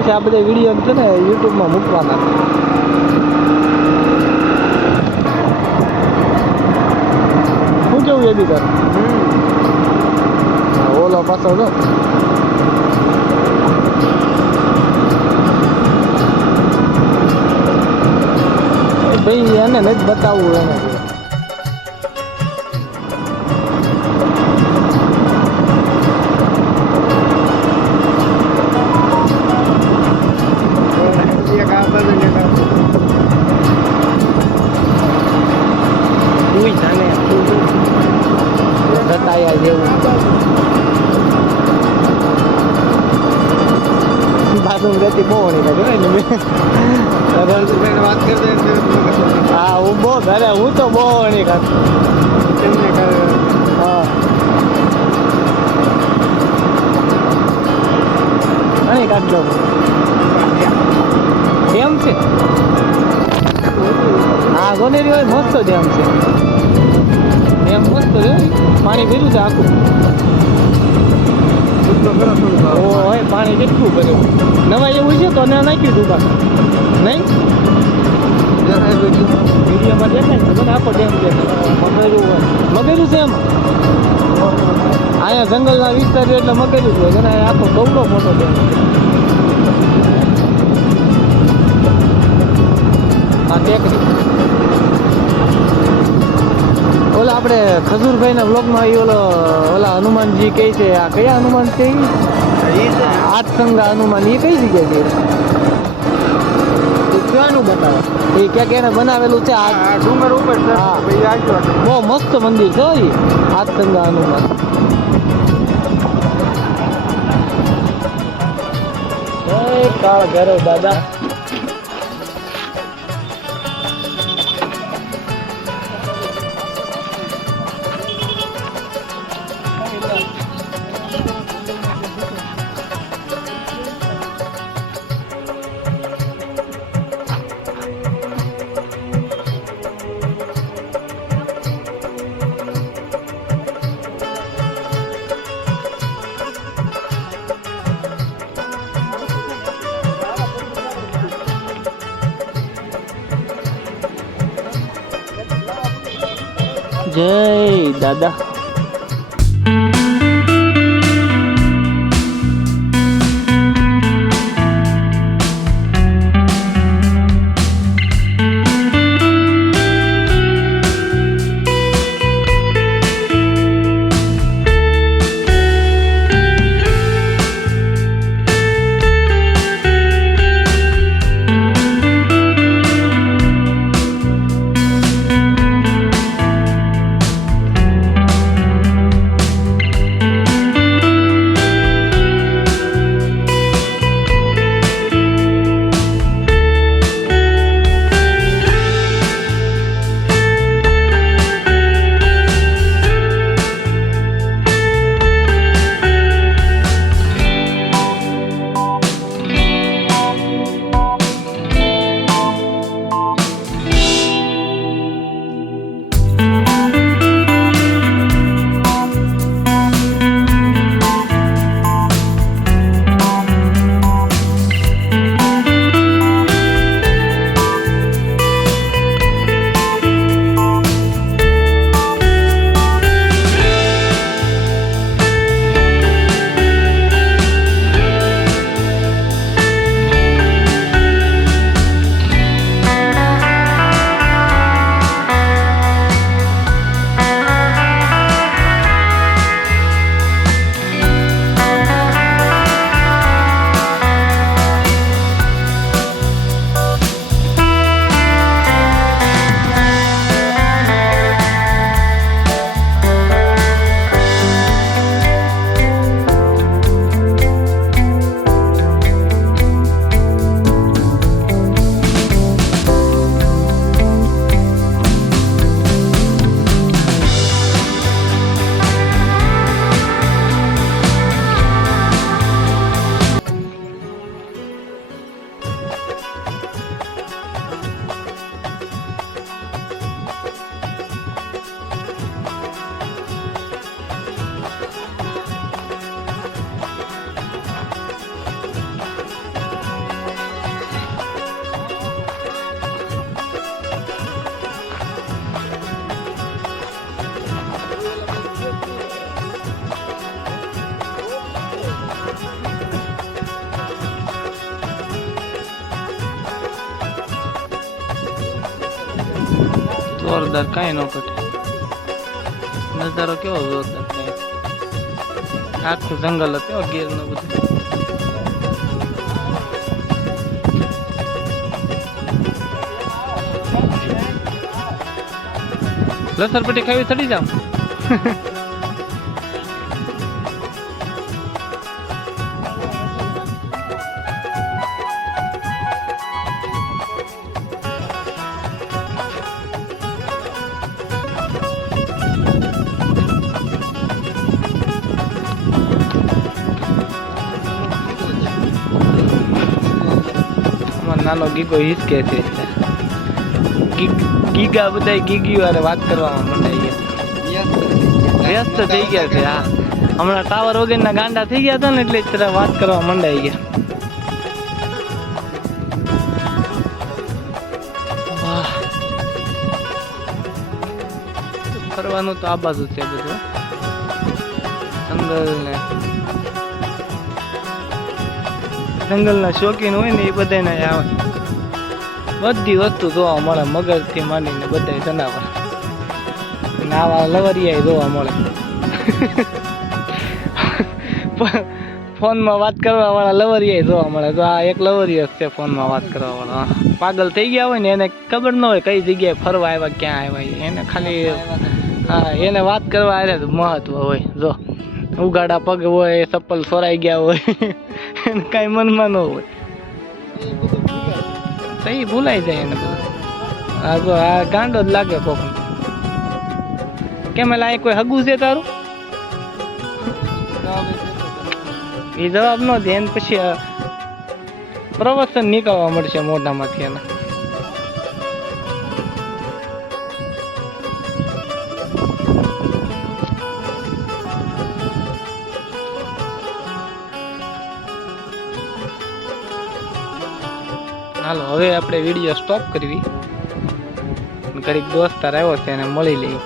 પછી આ બધા વિડીયો છે ને યુટ્યુબમાં મૂકવાના. શું કેવું એ બી તાર ઓલો પાછો જો ભાઈ એને નથી બતાવવું એને સતાયા જેવું બાથરૂમ રહેતી બહુ વણી વાત કરતો હા હું બહુ ઘરે હું તો બહુ વણી કાઢ હા ઘણી કાઢ દઉં ડેમ છે હા ગોનેરી હોય મસ્ત ડેમ છે એમ મસ્ત છે પાણી ભર્યું છે આખું હોય પાણી કેટલું ભર્યું નવા એવું છે તો નાખ્યું તું પાછું નહીં વિડીયોમાં દેખાય છે મને આખો ડેમ છે મગેરું હોય મગેરું છે એમ અહીંયા જંગલના વિસ્તાર એટલે મગેરું જ હોય અને આખો ગૌડો મોટો ડેમ આ ટેકરી ઓલા આપણે ખજૂરભાઈના બ્લોગમાં એ ઓલા હનુમાનજી કહે છે આ કયા હનુમાન છે આઠસંગા હનુમાન એ કઈ જગ્યાએ છે ક્યાંનું બતાવે એ ક્યાંક એને બનાવેલું છે આ ડુંગર ઉપર બહુ મસ્ત મંદિર છે એ આઠસંગા હનુમાન કાળ ઘરે દાદા જય દાદા જોરદાર કાંઈ ન ઘટે. નજારો કેવો જોરદાર કાંઈ. આખું જંગલ હતો ગીરનું બધું. લસરપટ્ટી ખાવી ચડી જાવ. નાનો ગીગો હિસકે છે. ગીગા બધા ગીગી વારે વાત કરવામાં મંડાઈ ગયા. વ્યસ્ત થઈ ગયા છે. હા, હમણાં ટાવર વગરના ગાંડા થઈ ગયા હતા ને એટલે તરફ વાત કરવા મંડાઈ ગયા. વાહ, ફરવાનું તો આ બાજુ છે બધું. જંગલના શોખીન હોય ને એ બધાને આવે. બધી વસ્તુ જોવા મળે, મગર થી માંડીને બધા જનાવર. આવા લવરિયા જોવા મળે. ફોનમાં વાત કરવા વાળા લવરિયા જોવા મળે. તો આ એક લવરિયા છે ફોનમાં વાત કરવા વાળા. પાગલ થઈ ગયા હોય ને એને ખબર ન હોય કઈ જગ્યાએ ફરવા આવ્યા, ક્યાં આવ્યા. એને ખાલી હા, એને વાત કરવા આવ્યા તો મહત્વ હોય. જો ઉગાડા પગ હોય, ચપ્પલ સોરાઈ ગયા હોય, એને કાંઈ મનમાં ન હોય તો એ ભૂલાઈ જાય એને બધું. હા, જો આ ગાંડો જ લાગે કોક. કેમ એટલે કોઈ હગું છે તારું? એ જવાબ ન દે એને પછી પ્રવચન નીકળવા મળશે મોઢામાંથી એના. હાલો હવે આપણે વિડીયો સ્ટોપ કરવી. ઘડીક દોસ્તાર આવ્યો છે એને મળી લઈએ.